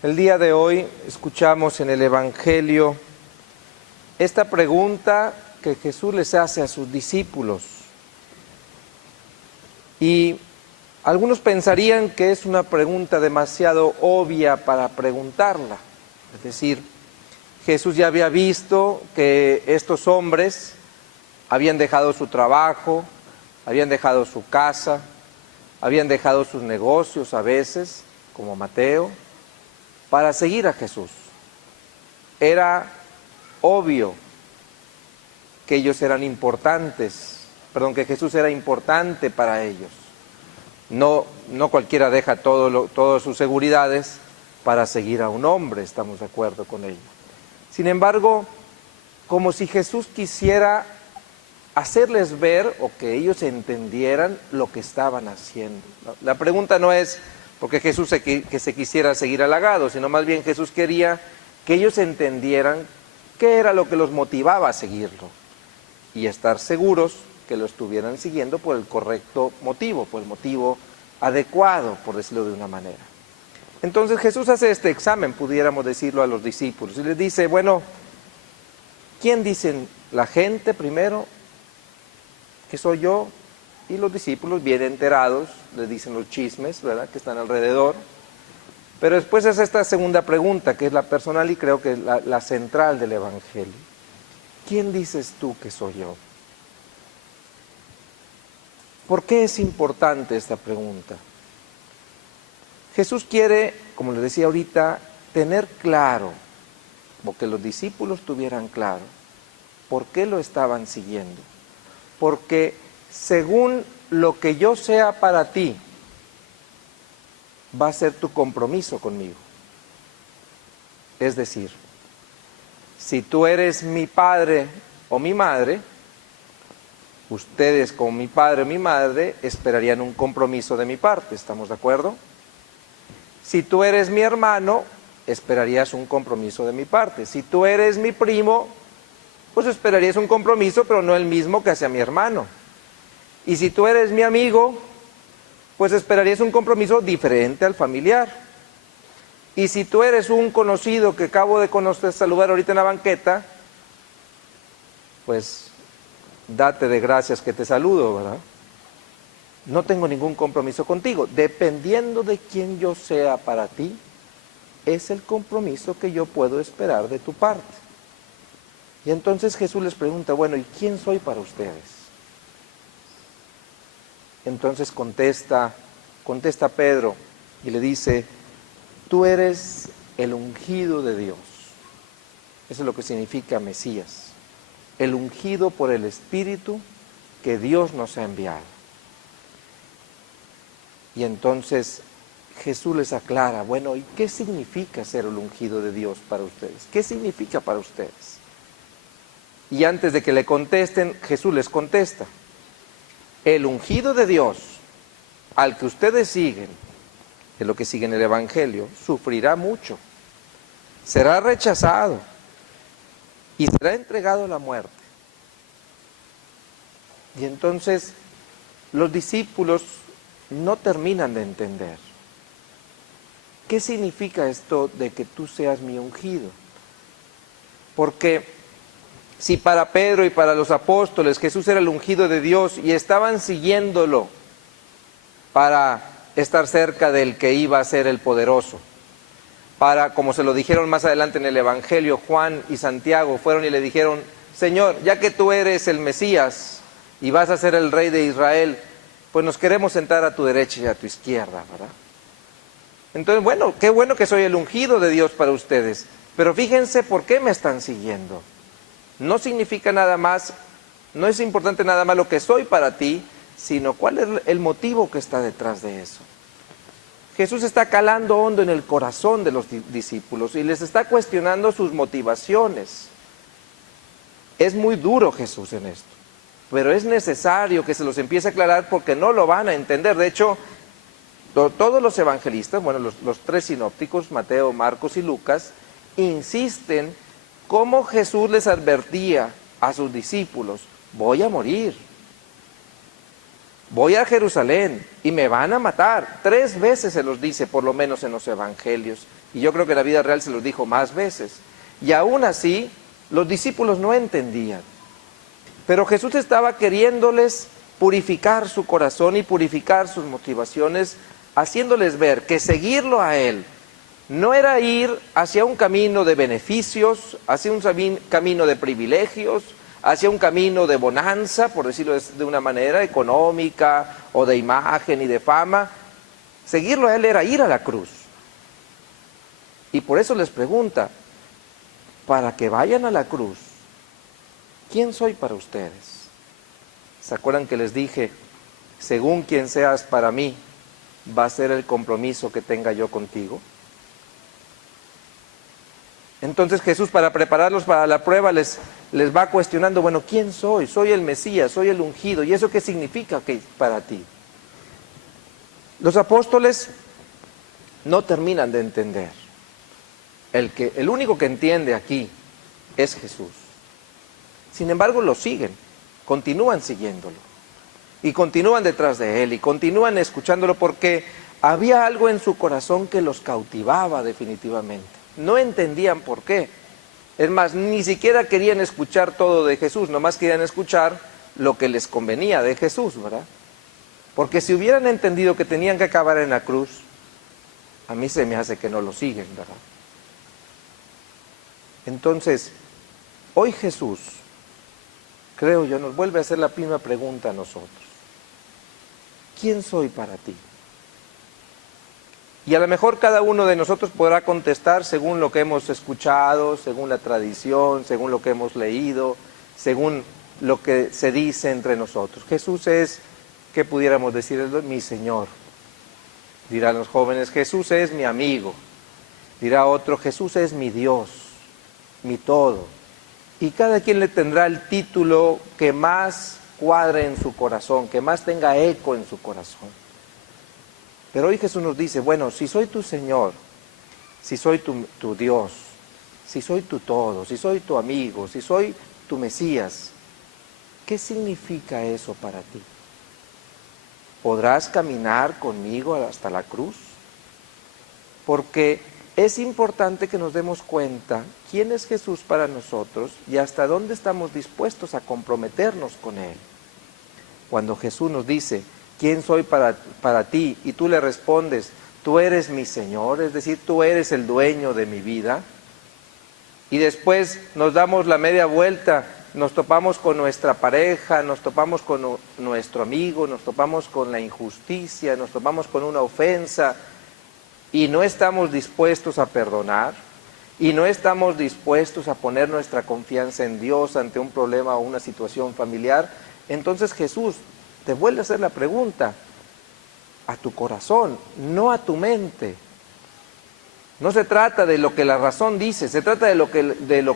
El día de hoy escuchamos en el Evangelio esta pregunta que Jesús les hace a sus discípulos. Y algunos pensarían que es una pregunta demasiado obvia para preguntarla. Es decir, Jesús ya había visto que estos hombres habían dejado su trabajo, habían dejado su casa, habían dejado sus negocios a veces, como Mateo, para seguir a Jesús. Era obvio que ellos eran importantes, que Jesús era importante para ellos. No cualquiera deja todas sus seguridades para seguir a un hombre, estamos de acuerdo con ello. Sin embargo, como si Jesús quisiera hacerles ver o que ellos entendieran lo que estaban haciendo. La pregunta no es porque Jesús que se quisiera seguir halagado, sino más bien Jesús quería que ellos entendieran qué era lo que los motivaba a seguirlo y estar seguros que lo estuvieran siguiendo por el correcto motivo, por el motivo adecuado, por decirlo de una manera. Entonces Jesús hace este examen, pudiéramos decirlo, a los discípulos, y les dice, bueno, ¿quién dicen la gente primero que soy yo? Y los discípulos, bien enterados, les dicen los chismes, ¿verdad?, que están alrededor. Pero después es esta segunda pregunta, que es la personal y creo que es la central del Evangelio. ¿Quién dices tú que soy yo? ¿Por qué es importante esta pregunta? Jesús quiere, como les decía ahorita, tener claro, o que los discípulos tuvieran claro, por qué lo estaban siguiendo. Porque según lo que yo sea para ti, va a ser tu compromiso conmigo. Es decir, si tú eres mi padre o mi madre, ustedes como mi padre o mi madre esperarían un compromiso de mi parte, ¿estamos de acuerdo? Si tú eres mi hermano, esperarías un compromiso de mi parte. Si tú eres mi primo, pues esperarías un compromiso, pero no el mismo que hacia mi hermano. Y si tú eres mi amigo, pues esperarías un compromiso diferente al familiar. Y si tú eres un conocido que acabo de saludar ahorita en la banqueta, pues date de gracias que te saludo, ¿verdad? No tengo ningún compromiso contigo. Dependiendo de quién yo sea para ti, es el compromiso que yo puedo esperar de tu parte. Y entonces Jesús les pregunta, bueno, ¿y quién soy para ustedes? Entonces contesta Pedro y le dice, tú eres el ungido de Dios. Eso es lo que significa Mesías. El ungido por el Espíritu que Dios nos ha enviado. Y entonces Jesús les aclara, bueno, ¿y qué significa ser el ungido de Dios para ustedes? ¿Qué significa para ustedes? Y antes de que le contesten, Jesús les contesta. El ungido de Dios, al que ustedes siguen, es lo que sigue en el Evangelio, sufrirá mucho, será rechazado y será entregado a la muerte. Y entonces los discípulos no terminan de entender. ¿Qué significa esto de que tú seas mi ungido? Porque si para Pedro y para los apóstoles Jesús era el ungido de Dios y estaban siguiéndolo para estar cerca del que iba a ser el poderoso, para, como se lo dijeron más adelante en el Evangelio, Juan y Santiago fueron y le dijeron, Señor, ya que tú eres el Mesías y vas a ser el rey de Israel, pues nos queremos sentar a tu derecha y a tu izquierda, ¿verdad? Entonces, bueno, qué bueno que soy el ungido de Dios para ustedes, pero fíjense por qué me están siguiendo. No significa nada más, no es importante nada más lo que soy para ti, sino cuál es el motivo que está detrás de eso. Jesús está calando hondo en el corazón de los discípulos y les está cuestionando sus motivaciones. Es muy duro Jesús en esto, pero es necesario que se los empiece a aclarar porque no lo van a entender. De hecho, todos los evangelistas, bueno, los tres sinópticos, Mateo, Marcos y Lucas, insisten cómo Jesús les advertía a sus discípulos, voy a morir, voy a Jerusalén y me van a matar. 3 veces se los dice, por lo menos en los evangelios, Y yo creo que en la vida real se los dijo más veces. Y aún así, los discípulos no entendían. Pero Jesús estaba queriéndoles purificar su corazón y purificar sus motivaciones, haciéndoles ver que seguirlo a Él no era ir hacia un camino de beneficios, hacia un camino de privilegios, hacia un camino de bonanza, por decirlo de una manera económica o de imagen y de fama. Seguirlo a Él era ir a la cruz. Y por eso les pregunta, para que vayan a la cruz, ¿quién soy para ustedes? ¿Se acuerdan que les dije, según quien seas para mí, va a ser el compromiso que tenga yo contigo? Entonces Jesús, para prepararlos para la prueba, les va cuestionando, bueno, ¿quién soy? Soy el Mesías, soy el ungido. ¿Y eso qué significa para ti? Los apóstoles no terminan de entender. El único que entiende aquí es Jesús. Sin embargo, lo siguen, continúan siguiéndolo. Y continúan detrás de Él, y continúan escuchándolo porque había algo en su corazón que los cautivaba definitivamente. No entendían por qué. Es más, ni siquiera querían escuchar todo de Jesús, nomás querían escuchar lo que les convenía de Jesús, ¿verdad? Porque si hubieran entendido que tenían que acabar en la cruz, a mí se me hace que no lo siguen, ¿verdad? Entonces, hoy Jesús, creo yo, nos vuelve a hacer la misma pregunta a nosotros. ¿Quién soy para ti? Y a lo mejor cada uno de nosotros podrá contestar según lo que hemos escuchado, según la tradición, según lo que hemos leído, según lo que se dice entre nosotros. Jesús es, ¿qué pudiéramos decir? Es mi Señor. Dirán los jóvenes, Jesús es mi amigo. Dirá otro, Jesús es mi Dios, mi todo. Y cada quien le tendrá el título que más cuadre en su corazón, que más tenga eco en su corazón. Pero hoy Jesús nos dice, bueno, si soy tu Señor, si soy tu Dios, si soy tu todo, si soy tu amigo, si soy tu Mesías, ¿qué significa eso para ti? ¿Podrás caminar conmigo hasta la cruz? Porque es importante que nos demos cuenta quién es Jesús para nosotros y hasta dónde estamos dispuestos a comprometernos con Él. Cuando Jesús nos dice, ¿quién soy para ti? Y tú le respondes, tú eres mi Señor, es decir, tú eres el dueño de mi vida. Y después nos damos la media vuelta, nos topamos con nuestra pareja, nos topamos con nuestro amigo, nos topamos con la injusticia, nos topamos con una ofensa y no estamos dispuestos a perdonar y no estamos dispuestos a poner nuestra confianza en Dios ante un problema o una situación familiar. Entonces Jesús te vuelve a hacer la pregunta a tu corazón, no a tu mente. No se trata de lo que la razón dice, se trata de lo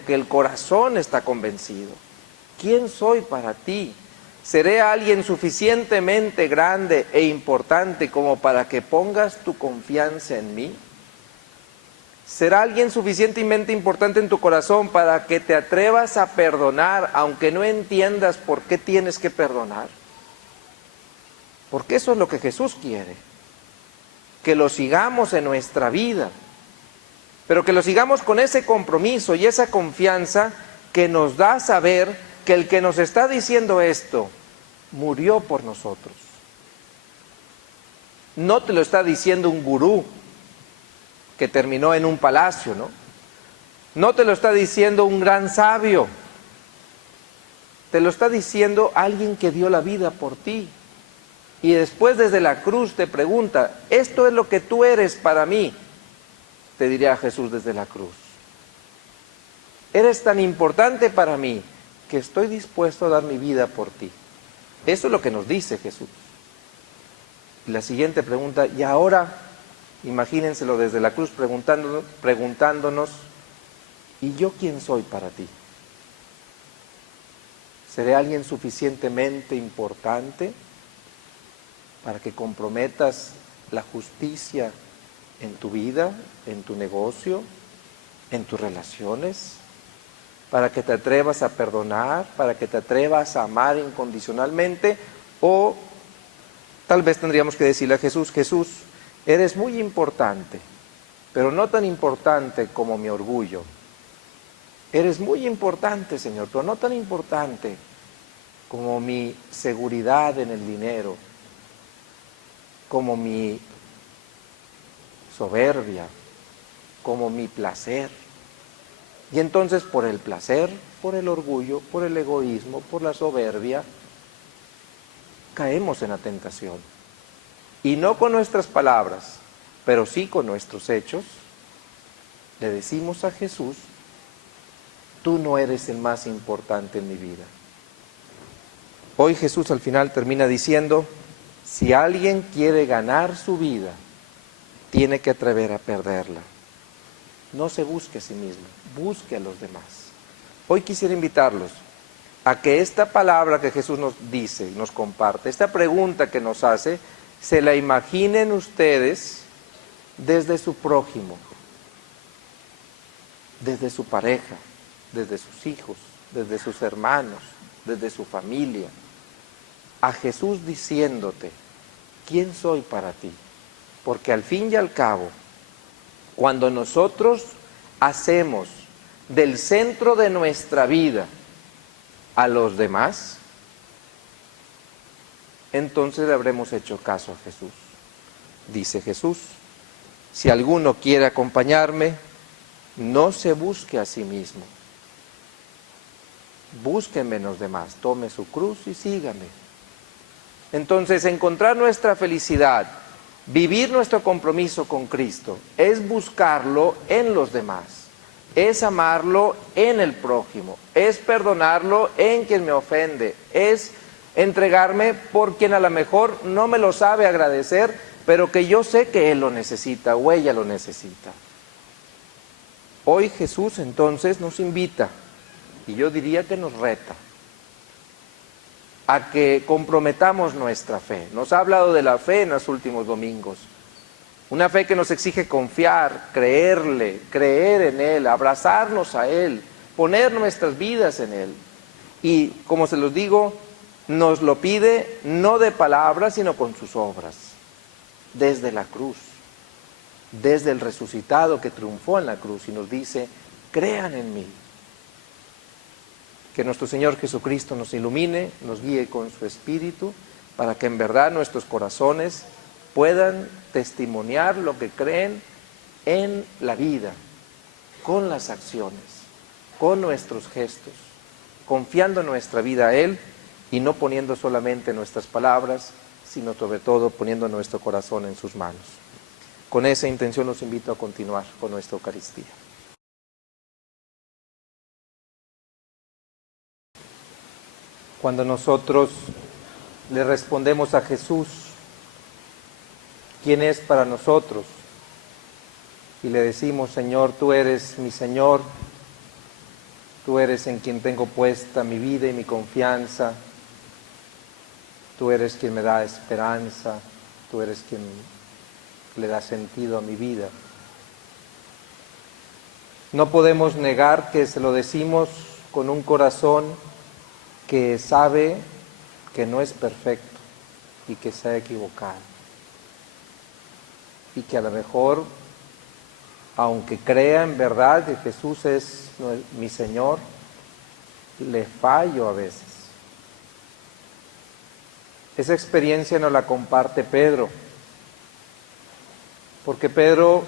que el corazón está convencido. ¿Quién soy para ti? ¿Seré alguien suficientemente grande e importante como para que pongas tu confianza en mí? ¿Será alguien suficientemente importante en tu corazón para que te atrevas a perdonar, aunque no entiendas por qué tienes que perdonar? Porque eso es lo que Jesús quiere, que lo sigamos en nuestra vida, pero que lo sigamos con ese compromiso y esa confianza que nos da a saber que el que nos está diciendo esto murió por nosotros. No te lo está diciendo un gurú que terminó en un palacio, ¿no? No te lo está diciendo un gran sabio, te lo está diciendo alguien que dio la vida por ti. Y después desde la cruz te pregunta, ¿esto es lo que tú eres para mí? Te diría Jesús desde la cruz. Eres tan importante para mí que estoy dispuesto a dar mi vida por ti. Eso es lo que nos dice Jesús. Y la siguiente pregunta, y ahora, imagínenselo desde la cruz preguntándonos, ¿y yo quién soy para ti? ¿Seré alguien suficientemente importante para que comprometas la justicia en tu vida, en tu negocio, en tus relaciones? Para que te atrevas a perdonar, para que te atrevas a amar incondicionalmente, o tal vez tendríamos que decirle a Jesús, Jesús, eres muy importante, pero no tan importante como mi orgullo. Eres muy importante, Señor, pero no tan importante como mi seguridad en el dinero, como mi soberbia, como mi placer. Y entonces por el placer, por el orgullo, por el egoísmo, por la soberbia, caemos en la tentación. Y no con nuestras palabras, pero sí con nuestros hechos, le decimos a Jesús: tú no eres el más importante en mi vida. Hoy Jesús al final termina diciendo: si alguien quiere ganar su vida, tiene que atrever a perderla. No se busque a sí mismo, busque a los demás. Hoy quisiera invitarlos a que esta palabra que Jesús nos dice, nos comparte, esta pregunta que nos hace, se la imaginen ustedes desde su prójimo, desde su pareja, desde sus hijos, desde sus hermanos, desde su familia. A Jesús diciéndote: ¿quién soy para ti? Porque al fin y al cabo, cuando nosotros hacemos del centro de nuestra vida a los demás, entonces le habremos hecho caso a Jesús. Dice Jesús: si alguno quiere acompañarme, no se busque a sí mismo. Búsquenme en los demás, tome su cruz y sígame. Entonces, encontrar nuestra felicidad, vivir nuestro compromiso con Cristo, es buscarlo en los demás, es amarlo en el prójimo, es perdonarlo en quien me ofende, es entregarme por quien a lo mejor no me lo sabe agradecer, pero que yo sé que él lo necesita o ella lo necesita. Hoy Jesús entonces nos invita, y yo diría que nos reta, a que comprometamos nuestra fe. Nos ha hablado de la fe en los últimos domingos. Una fe que nos exige confiar, creerle, creer en Él, abrazarnos a Él, poner nuestras vidas en Él. Y, como se los digo, nos lo pide no de palabras, sino con sus obras. Desde la cruz, desde el resucitado que triunfó en la cruz y nos dice: crean en mí. Que nuestro Señor Jesucristo nos ilumine, nos guíe con su Espíritu, para que en verdad nuestros corazones puedan testimoniar lo que creen en la vida, con las acciones, con nuestros gestos, confiando nuestra vida a Él y no poniendo solamente nuestras palabras, sino sobre todo poniendo nuestro corazón en sus manos. Con esa intención los invito a continuar con nuestra Eucaristía. Cuando nosotros le respondemos a Jesús quién es para nosotros y le decimos: Señor, tú eres mi Señor, tú eres en quien tengo puesta mi vida y mi confianza, tú eres quien me da esperanza, tú eres quien le da sentido a mi vida. No podemos negar que se lo decimos con un corazón que sabe que no es perfecto y que se ha equivocado. Y que a lo mejor, aunque crea en verdad que Jesús es mi Señor, le fallo a veces. Esa experiencia nos la comparte Pedro, porque Pedro,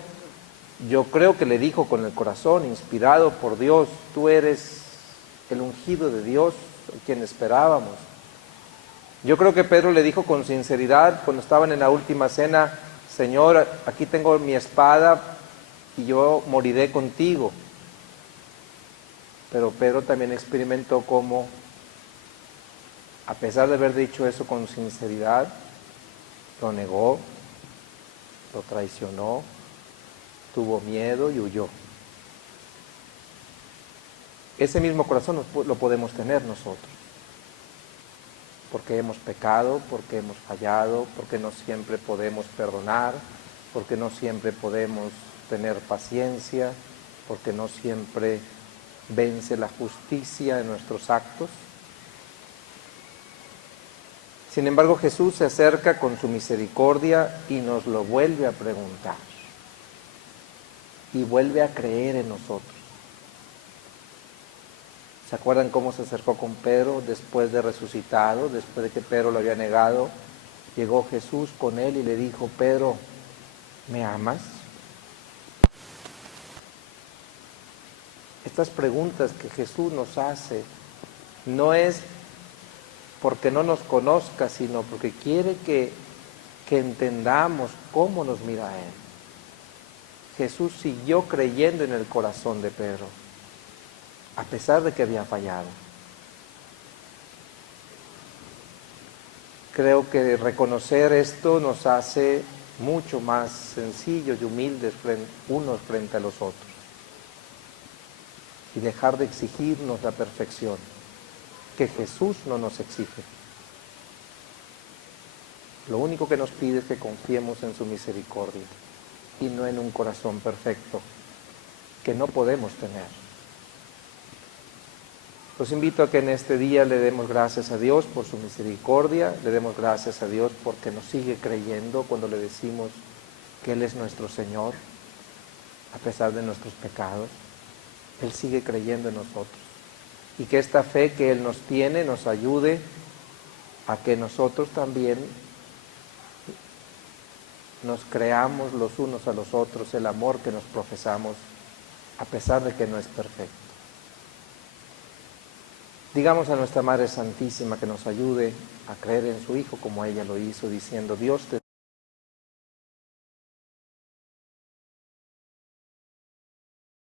yo creo que le dijo con el corazón, inspirado por Dios: tú eres el ungido de Dios, quien esperábamos. Yo creo que Pedro le dijo con sinceridad cuando estaban en la última cena: Señor, aquí tengo mi espada y yo moriré contigo. Pero Pedro también experimentó cómo, a pesar de haber dicho eso con sinceridad, lo negó, lo traicionó, tuvo miedo y huyó. Ese mismo corazón lo podemos tener nosotros, porque hemos pecado, porque hemos fallado, porque no siempre podemos perdonar, porque no siempre podemos tener paciencia, porque no siempre vence la justicia en nuestros actos. Sin embargo, Jesús se acerca con su misericordia y nos lo vuelve a preguntar: y vuelve a creer en nosotros. ¿Se acuerdan cómo se acercó con Pedro después de resucitado, después de que Pedro lo había negado? Llegó Jesús con él y le dijo: Pedro, ¿me amas? Estas preguntas que Jesús nos hace no es porque no nos conozca, sino porque quiere que entendamos cómo nos mira a Él. Jesús siguió creyendo en el corazón de Pedro, a pesar de que había fallado. Creo que reconocer esto nos hace mucho más sencillos y humildes unos frente a los otros. Y dejar de exigirnos la perfección, que Jesús no nos exige. Lo único que nos pide es que confiemos en su misericordia y no en un corazón perfecto que no podemos tener. Los invito a que en este día le demos gracias a Dios por su misericordia, le demos gracias a Dios porque nos sigue creyendo cuando le decimos que Él es nuestro Señor, a pesar de nuestros pecados. Él sigue creyendo en nosotros. Y que esta fe que Él nos tiene nos ayude a que nosotros también nos creamos los unos a los otros el amor que nos profesamos, a pesar de que no es perfecto. Digamos a nuestra Madre Santísima que nos ayude a creer en su Hijo como ella lo hizo, diciendo: Dios te